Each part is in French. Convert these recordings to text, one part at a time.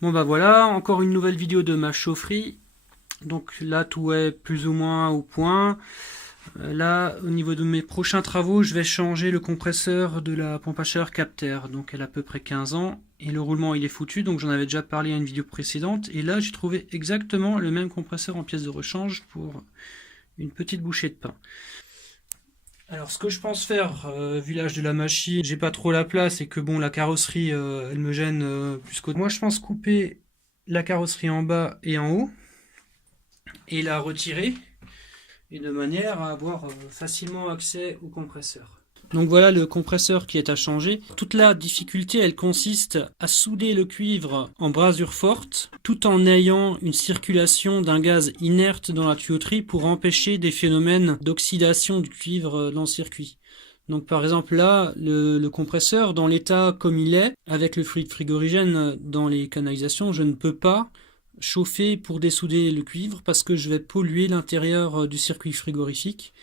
Bon bah voilà, encore une nouvelle vidéo de ma chaufferie. Donc là tout est plus ou moins au point. Là au niveau de mes prochains travaux, je vais changer le compresseur de la pompe à chaleur Capter. Donc elle a à peu près 15 ans et le roulement il est foutu. Donc j'en avais déjà parlé à une vidéo précédente. Et là j'ai trouvé exactement le même compresseur en pièces de rechange pour une petite bouchée de pain. Alors ce que je pense faire, vu l'âge de la machine, j'ai pas trop la place et que bon la carrosserie elle me gêne plus qu'autre. Moi je pense couper la carrosserie en bas et en haut et la retirer et de manière à avoir facilement accès au compresseur. Donc voilà le compresseur qui est à changer. Toute la difficulté elle consiste à souder le cuivre en brasure forte tout en ayant une circulation d'un gaz inerte dans la tuyauterie pour empêcher des phénomènes d'oxydation du cuivre dans le circuit. Donc par exemple là, le compresseur dans l'état comme il est, avec le fluide frigorigène dans les canalisations, je ne peux pas chauffer pour dessouder le cuivre parce que je vais polluer l'intérieur du circuit frigorifique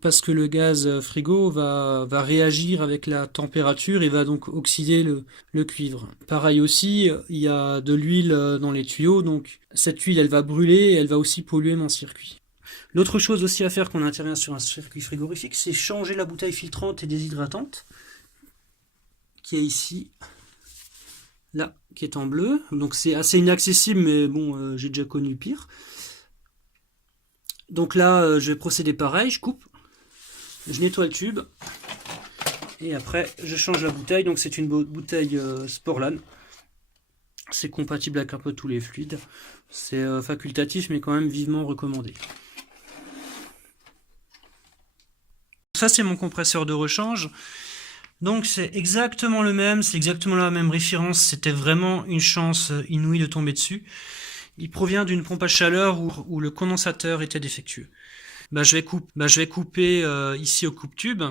parce que le gaz frigo va réagir avec la température et va donc oxyder le cuivre. Pareil aussi, il y a de l'huile dans les tuyaux, donc cette huile elle va brûler et elle va aussi polluer mon circuit. L'autre chose aussi à faire quand on intervient sur un circuit frigorifique, c'est changer la bouteille filtrante et déshydratante, qui est ici, là, qui est en bleu. Donc c'est assez inaccessible, mais bon, j'ai déjà connu pire. Donc là, je vais procéder pareil, je coupe, je nettoie le tube, et après je change la bouteille. Donc c'est une bouteille Sporlan. C'est compatible avec un peu tous les fluides. C'est facultatif, mais quand même vivement recommandé. Ça c'est mon compresseur de rechange. Donc c'est exactement le même, c'est exactement la même référence, c'était vraiment une chance inouïe de tomber dessus. Il provient d'une pompe à chaleur où le condensateur était défectueux. Je vais couper ici au coupe-tube.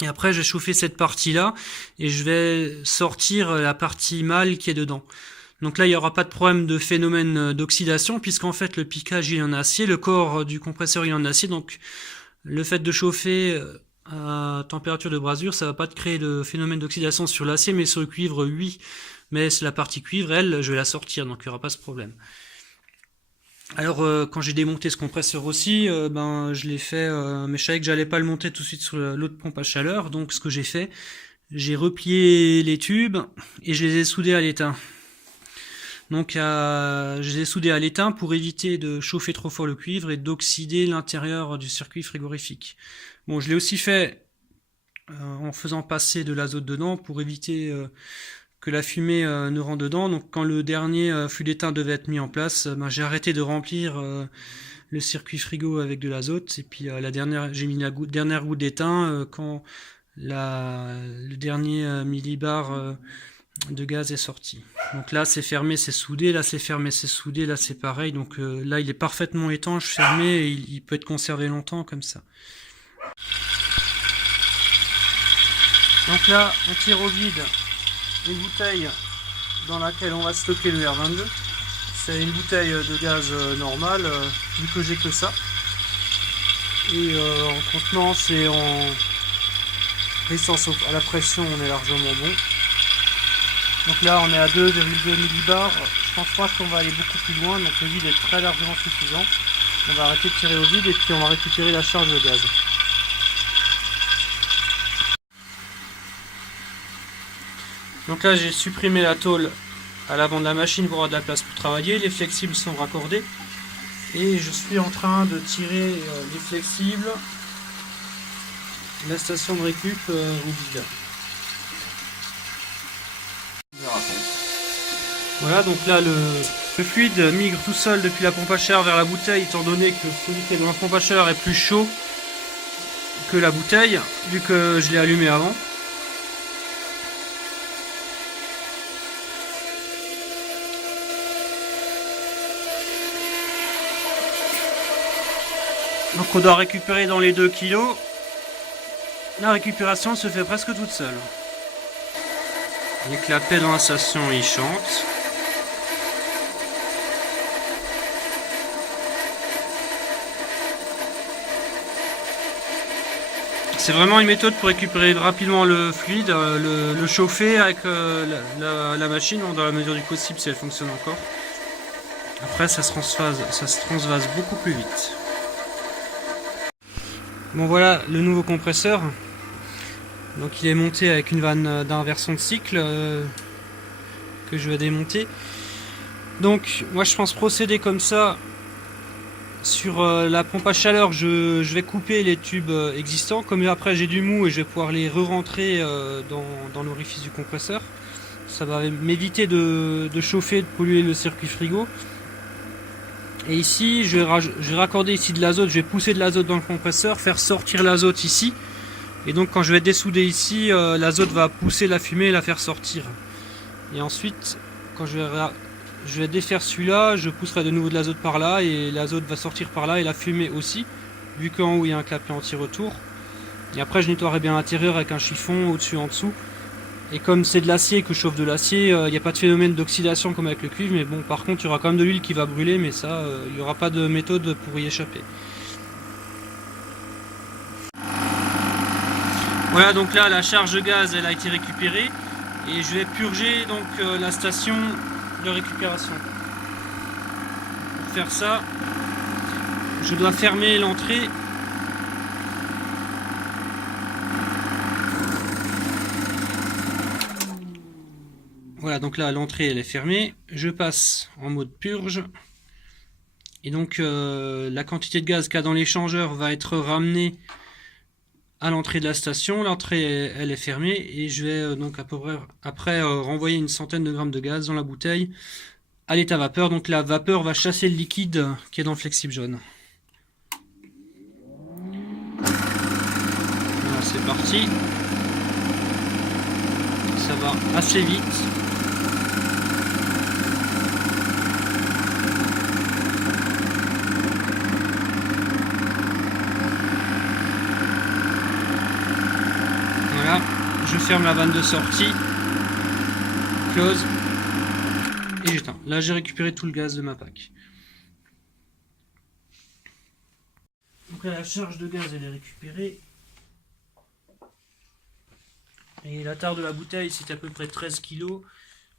Et après je vais chauffer cette partie-là et je vais sortir la partie mâle qui est dedans. Donc là il n'y aura pas de problème de phénomène d'oxydation puisqu'en fait le piquage il est en acier, le corps du compresseur il est en acier, donc le fait de chauffer à température de brasure, ça va pas te créer de phénomène d'oxydation sur l'acier, mais sur le cuivre, oui. Mais c'est la partie cuivre, elle, je vais la sortir, donc il n'y aura pas ce problème. Alors, quand j'ai démonté ce compresseur aussi, je l'ai fait, mais je savais que j'allais pas le monter tout de suite sur l'autre pompe à chaleur, donc ce que j'ai fait, j'ai replié les tubes et je les ai soudés à l'étain. Donc je les ai soudés à l'étain pour éviter de chauffer trop fort le cuivre et d'oxyder l'intérieur du circuit frigorifique. Bon, je l'ai aussi fait en faisant passer de l'azote dedans pour éviter que la fumée ne rentre dedans. Donc quand le dernier fût d'étain devait être mis en place, j'ai arrêté de remplir le circuit frigo avec de l'azote. Et puis j'ai mis la dernière goutte d'étain quand le dernier millibar de gaz est sorti. Donc là c'est fermé, c'est soudé, là c'est fermé, c'est soudé, là c'est pareil. Donc là il est parfaitement étanche, fermé, et il peut être conservé longtemps comme ça. Donc là on tire au vide une bouteille dans laquelle on va stocker le R22. C'est une bouteille de gaz normale, vu que j'ai que ça. Et en contenance et en résistance à la pression, on est largement bon. Donc là on est à 2,2 millibars. Je pense pas qu'on va aller beaucoup plus loin, donc le vide est très largement suffisant. On va arrêter de tirer au vide et puis on va récupérer la charge de gaz. Donc là j'ai supprimé la tôle à l'avant de la machine pour avoir de la place pour travailler. Les flexibles sont raccordés et je suis en train de tirer les flexibles, la station de récup au vide. Voilà, donc là le fluide migre tout seul depuis la pompe à chaleur vers la bouteille, étant donné que celui qui est dans la pompe à chaleur est plus chaud que la bouteille, vu que je l'ai allumé avant. Donc on doit récupérer dans les 2 kg. La récupération se fait presque toute seule. Avec la paix dans la station, il chante. C'est vraiment une méthode pour récupérer rapidement le fluide, le chauffer avec la machine, dans la mesure du possible si elle fonctionne encore. Après ça se transvase beaucoup plus vite. Bon voilà le nouveau compresseur. Donc il est monté avec une vanne d'inversion de cycle que je vais démonter. Donc moi je pense procéder comme ça. Sur la pompe à chaleur, je vais couper les tubes existants. Comme après j'ai du mou et je vais pouvoir les re-rentrer dans l'orifice du compresseur. Ça va m'éviter de chauffer, de polluer le circuit frigo. Et ici, je vais raccorder ici de l'azote. Je vais pousser de l'azote dans le compresseur, faire sortir l'azote ici. Et donc quand je vais dessouder ici, l'azote va pousser la fumée et la faire sortir. Et ensuite, quand je vais défaire celui-là, je pousserai de nouveau de l'azote par là et l'azote va sortir par là et la fumée aussi, vu qu'en haut il y a un clapet anti-retour. Et après je nettoierai bien l'intérieur avec un chiffon au-dessus en dessous. Et comme c'est de l'acier, que je chauffe de l'acier, il n'y a pas de phénomène d'oxydation comme avec le cuivre, mais bon par contre il y aura quand même de l'huile qui va brûler, mais ça il n'y aura pas de méthode pour y échapper. Voilà, donc là la charge de gaz elle a été récupérée et je vais purger donc la station de récupération. Pour faire ça, je dois fermer l'entrée. Voilà, donc là l'entrée elle est fermée. Je passe en mode purge. Et donc la quantité de gaz qu'il y a dans l'échangeur va être ramenée à l'entrée de la station. L'entrée elle est fermée et je vais donc à peu près après renvoyer une centaine de grammes de gaz dans la bouteille à l'état vapeur. Donc la vapeur va chasser le liquide qui est dans le flexible jaune. Voilà, c'est parti. Ça va assez vite. Voilà, je ferme la vanne de sortie, close, et j'éteins. Là j'ai récupéré tout le gaz de ma PAC. Donc là la charge de gaz elle est récupérée. Et la taille de la bouteille c'était à peu près 13 kg.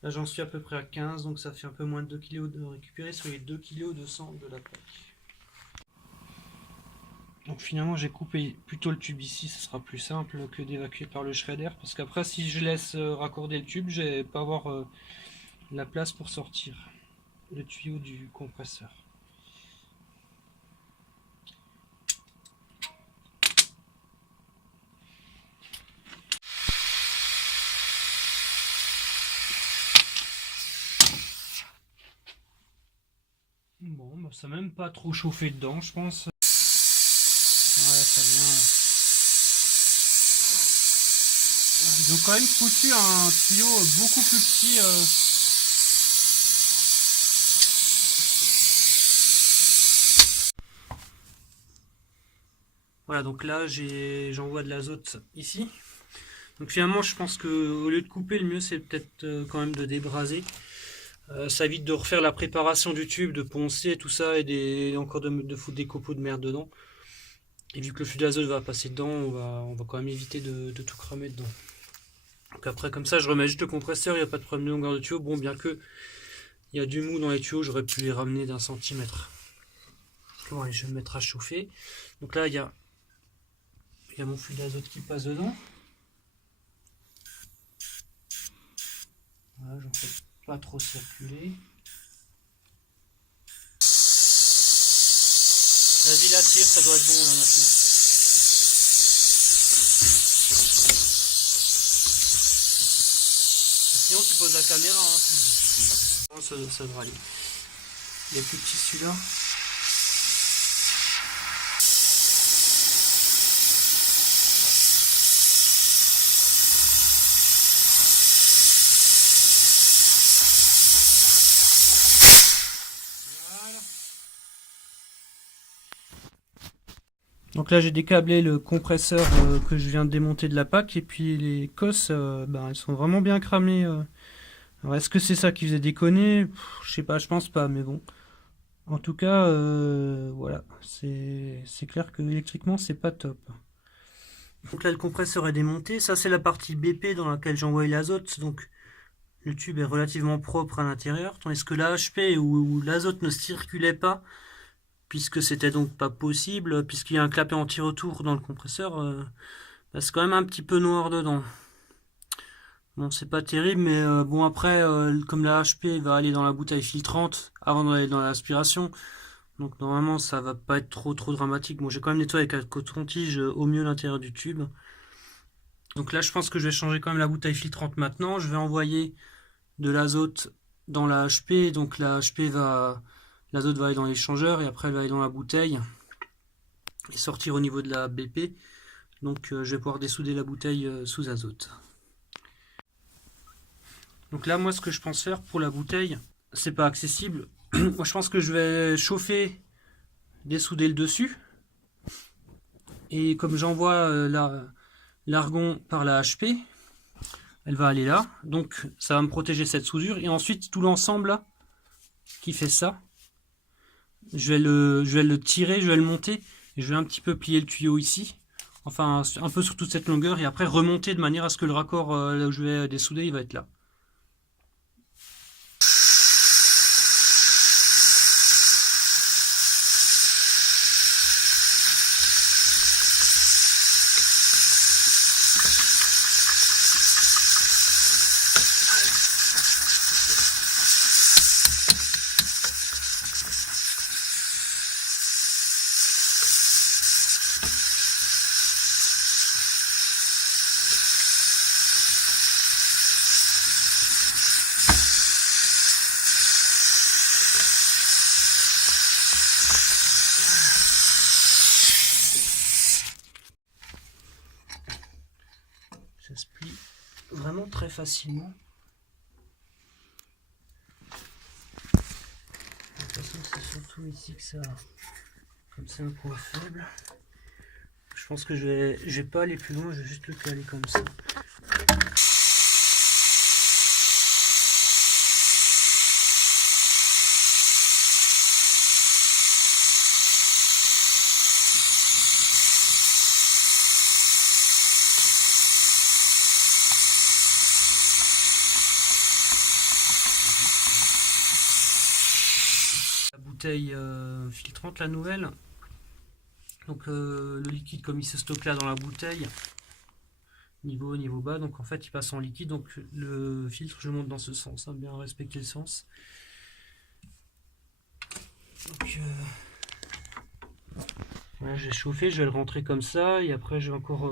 Là j'en suis à peu près à 15, donc ça fait un peu moins de 2 kg de récupérer sur les 2 kg de sang de la PAC. Donc finalement j'ai coupé plutôt le tube ici, ce sera plus simple que d'évacuer par le shredder, parce qu'après si je laisse raccorder le tube, je vais pas avoir la place pour sortir le tuyau du compresseur. Bon, bah, ça n'a même pas trop chauffé dedans, je pense. Ouais, ça vient. Ils ont quand même foutu un tuyau beaucoup plus petit. Voilà, donc là j'envoie de l'azote ici. Donc finalement je pense que au lieu de couper, le mieux c'est peut-être quand même de débraser. Ça évite de refaire la préparation du tube, de poncer tout ça et encore de foutre des copeaux de merde dedans. Et vu que le flux d'azote va passer dedans, on va quand même éviter de tout cramer dedans. Donc après comme ça je remets juste le compresseur, il n'y a pas de problème de longueur de tuyau. Bon, bien que il y a du mou dans les tuyaux, j'aurais pu les ramener d'1 centimètre. Bon allez, je vais me mettre à chauffer. Donc là il y a mon flux d'azote qui passe dedans. Voilà, j'en fais pas trop circuler. Vas-y, la tire, ça doit être bon là maintenant. Sinon tu poses la caméra, hein. Ça devrait aller. Il est plus petit celui-là. Donc là j'ai décablé le compresseur que je viens de démonter de la PAC, et puis les cosses elles sont vraiment bien cramées. Alors est-ce que c'est ça qui faisait déconner? Je sais pas, je pense pas, mais bon. En tout cas, voilà, c'est clair que électriquement c'est pas top. Donc là le compresseur est démonté, ça c'est la partie BP dans laquelle j'envoie l'azote, donc le tube est relativement propre à l'intérieur, tandis que la HP où l'azote ne circulait pas, puisque c'était donc pas possible, puisqu'il y a un clapet anti-retour dans le compresseur, bah, c'est quand même un petit peu noir dedans. Bon, c'est pas terrible, mais bon après, comme la HP va aller dans la bouteille filtrante avant d'aller dans l'aspiration, donc normalement ça va pas être trop dramatique. Bon, j'ai quand même nettoyé avec un coton-tige au mieux l'intérieur du tube. Donc là, je pense que je vais changer quand même la bouteille filtrante maintenant. Je vais envoyer de l'azote dans la HP, donc la HP l'azote va aller dans l'échangeur et après elle va aller dans la bouteille et sortir au niveau de la BP. Donc je vais pouvoir dessouder la bouteille sous azote. Donc là, moi, ce que je pense faire pour la bouteille, c'est pas accessible. Moi, je pense que je vais chauffer, dessouder le dessus. Et comme j'envoie l'argon par la HP, elle va aller là. Donc, ça va me protéger cette soudure. Et ensuite, tout l'ensemble là, qui fait ça, je vais le tirer, je vais le monter. Et je vais un petit peu plier le tuyau ici. Enfin, un peu sur toute cette longueur. Et après, remonter de manière à ce que le raccord là où je vais dessouder, il va être là. Ça se plie vraiment très facilement. De toute façon, c'est surtout ici que ça, comme c'est un point faible. Je pense que je vais pas aller plus loin, je vais juste le caler comme ça. La bouteille filtrante, la nouvelle. Donc le liquide comme il se stocke là dans la bouteille, niveau haut, niveau bas, donc en fait il passe en liquide, donc le filtre je monte dans ce sens, hein, bien respecter le sens. Donc voilà, je vais chauffer, je vais le rentrer comme ça, et après je vais encore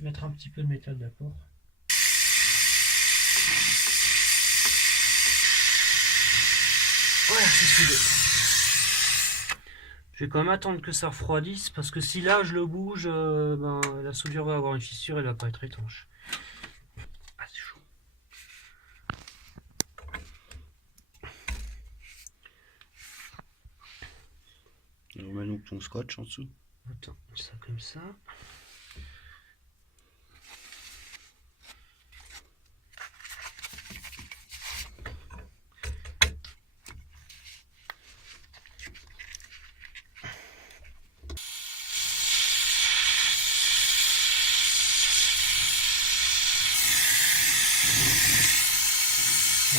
mettre un petit peu de métal d'apport. Voilà, c'est soudé. Je vais quand même attendre que ça refroidisse parce que si là je le bouge, ben, la soudure va avoir une fissure et elle va pas être étanche. Ah, c'est chaud. Remets donc ton scotch en dessous. Attends, ça comme ça.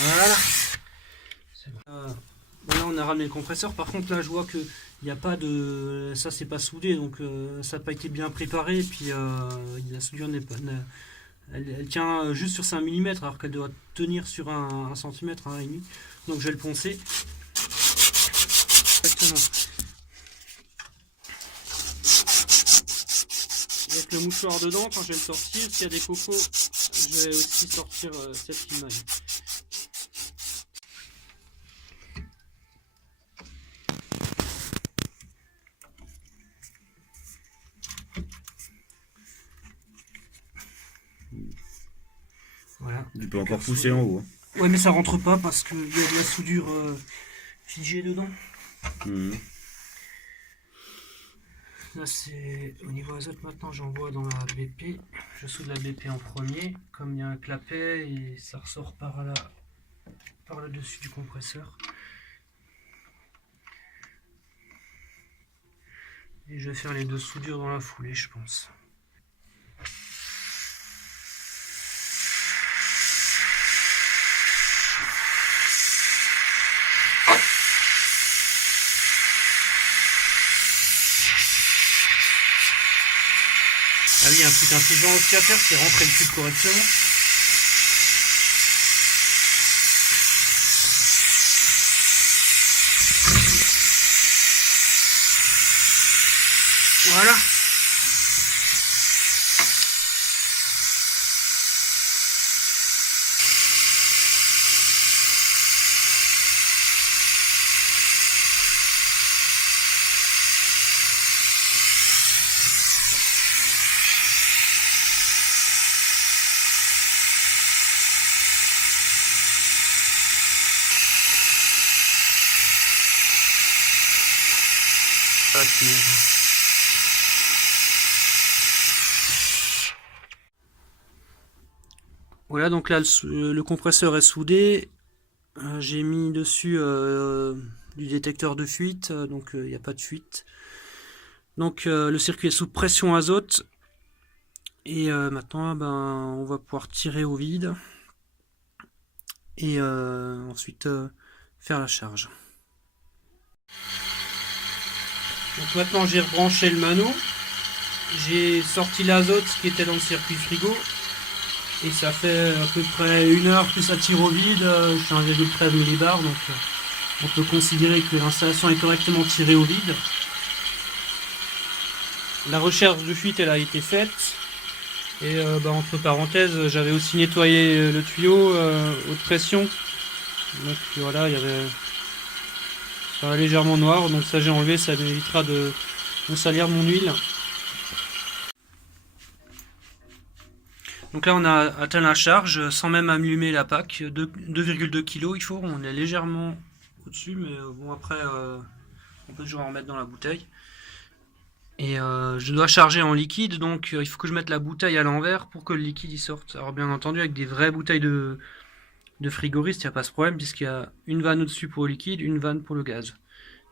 Voilà. Voilà, on a ramené le compresseur. Par contre, là, je vois que il n'y a pas de. Ça, c'est pas soudé, donc ça n'a pas été bien préparé. Et puis la soudure n'est pas. Elle tient juste sur 5 mm alors qu'elle doit tenir sur 1 cm, 1,5. Donc je vais le poncer. Exactement. Avec le mouchoir dedans, quand je vais le sortir, s'il y a des cocos, je vais aussi sortir cette limaille. Voilà. Tu peux encore pousser en haut. Ouais, mais ça rentre pas parce qu'il y a de la soudure figée dedans. Mmh. Là, c'est au niveau azote. Maintenant, j'envoie dans la BP. Je soude la BP en premier. Comme il y a un clapet et ça ressort par là, par le dessus du compresseur. Et je vais faire les deux soudures dans la foulée, je pense. un truc intelligent aussi à faire, c'est rentrer le tube correctement. Voilà. Voilà, donc là le compresseur est soudé. J'ai mis dessus du détecteur de fuite, donc il n'y a pas de fuite. Donc le circuit est sous pression azote. Et maintenant, ben, on va pouvoir tirer au vide. Et ensuite faire la charge. Donc maintenant j'ai rebranché le mano. J'ai sorti l'azote qui était dans le circuit frigo. Et ça fait à peu près 1 heure que ça tire au vide. Je suis à 1,13 millibars, donc on peut considérer que l'installation est correctement tirée au vide. La recherche de fuite elle a été faite. Et entre parenthèses, j'avais aussi nettoyé le tuyau haute pression. Donc voilà, il y avait ça légèrement noir, donc ça j'ai enlevé, ça m'évitera de salir mon huile. Donc là on a atteint la charge sans même allumer la PAC, 2,2 kg il faut, on est légèrement au-dessus, mais bon après on peut toujours en remettre dans la bouteille. Et je dois charger en liquide, donc il faut que je mette la bouteille à l'envers pour que le liquide y sorte. Alors bien entendu avec des vraies bouteilles de frigoriste, il n'y a pas ce problème puisqu'il y a une vanne au-dessus pour le liquide, une vanne pour le gaz.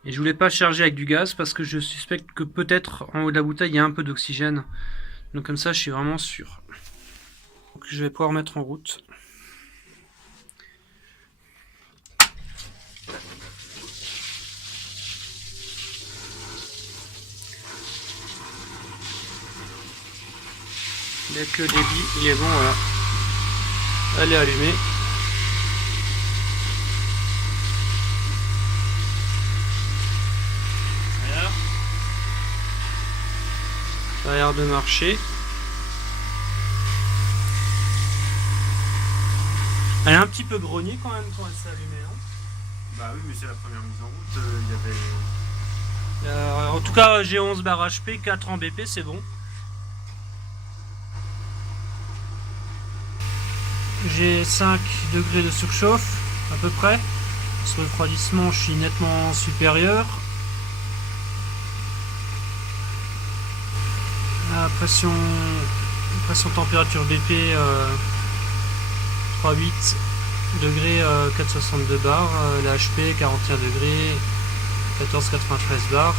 Et je voulais pas charger avec du gaz parce que je suspecte que peut-être en haut de la bouteille il y a un peu d'oxygène. Donc comme ça je suis vraiment sûr. Donc je vais pouvoir mettre en route. Dès que le débit il est bon, voilà. Elle est allumée. Voilà. Ça a l'air de marcher. Elle est un petit peu grognée quand même quand elle s'est allumée. Hein. Bah oui, mais c'est la première mise en route. Il y avait. En tout cas, j'ai 11 bar HP, 4 en BP, c'est bon. J'ai 5 degrés de surchauffe à peu près. Sur le refroidissement, je suis nettement supérieur. La pression température BP 3,8 degrés, 4,62 bars. La HP 41 degrés, 14,93 bars.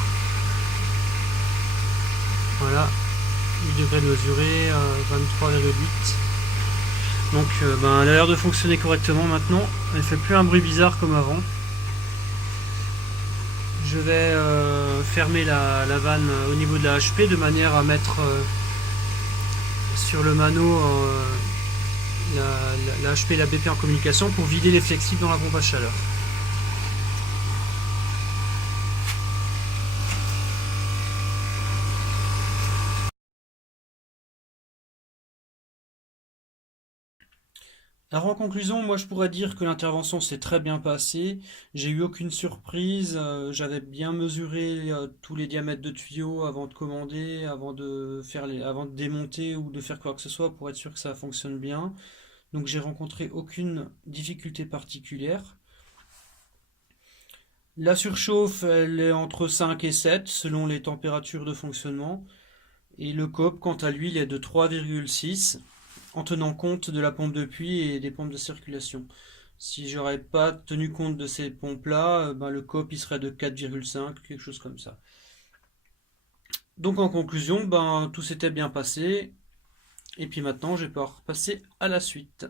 Voilà, 8 degrés de mesuré, 23,8. Donc elle a l'air de fonctionner correctement maintenant. Elle fait plus un bruit bizarre comme avant. Je vais fermer la vanne au niveau de la HP de manière à mettre sur le mano la HP et la BP en communication pour vider les flexibles dans la pompe à chaleur. Alors en conclusion, moi je pourrais dire que l'intervention s'est très bien passée, j'ai eu aucune surprise, j'avais bien mesuré tous les diamètres de tuyaux avant de commander, avant de démonter ou de faire quoi que ce soit pour être sûr que ça fonctionne bien. Donc j'ai rencontré aucune difficulté particulière. La surchauffe, elle est entre 5 et 7 selon les températures de fonctionnement. Et le COP, quant à lui, il est de 3,6 en tenant compte de la pompe de puits et des pompes de circulation. Si j'aurais pas tenu compte de ces pompes-là, le COP il serait de 4,5, quelque chose comme ça. Donc en conclusion, tout s'était bien passé. Et puis maintenant, je vais pouvoir passer à la suite.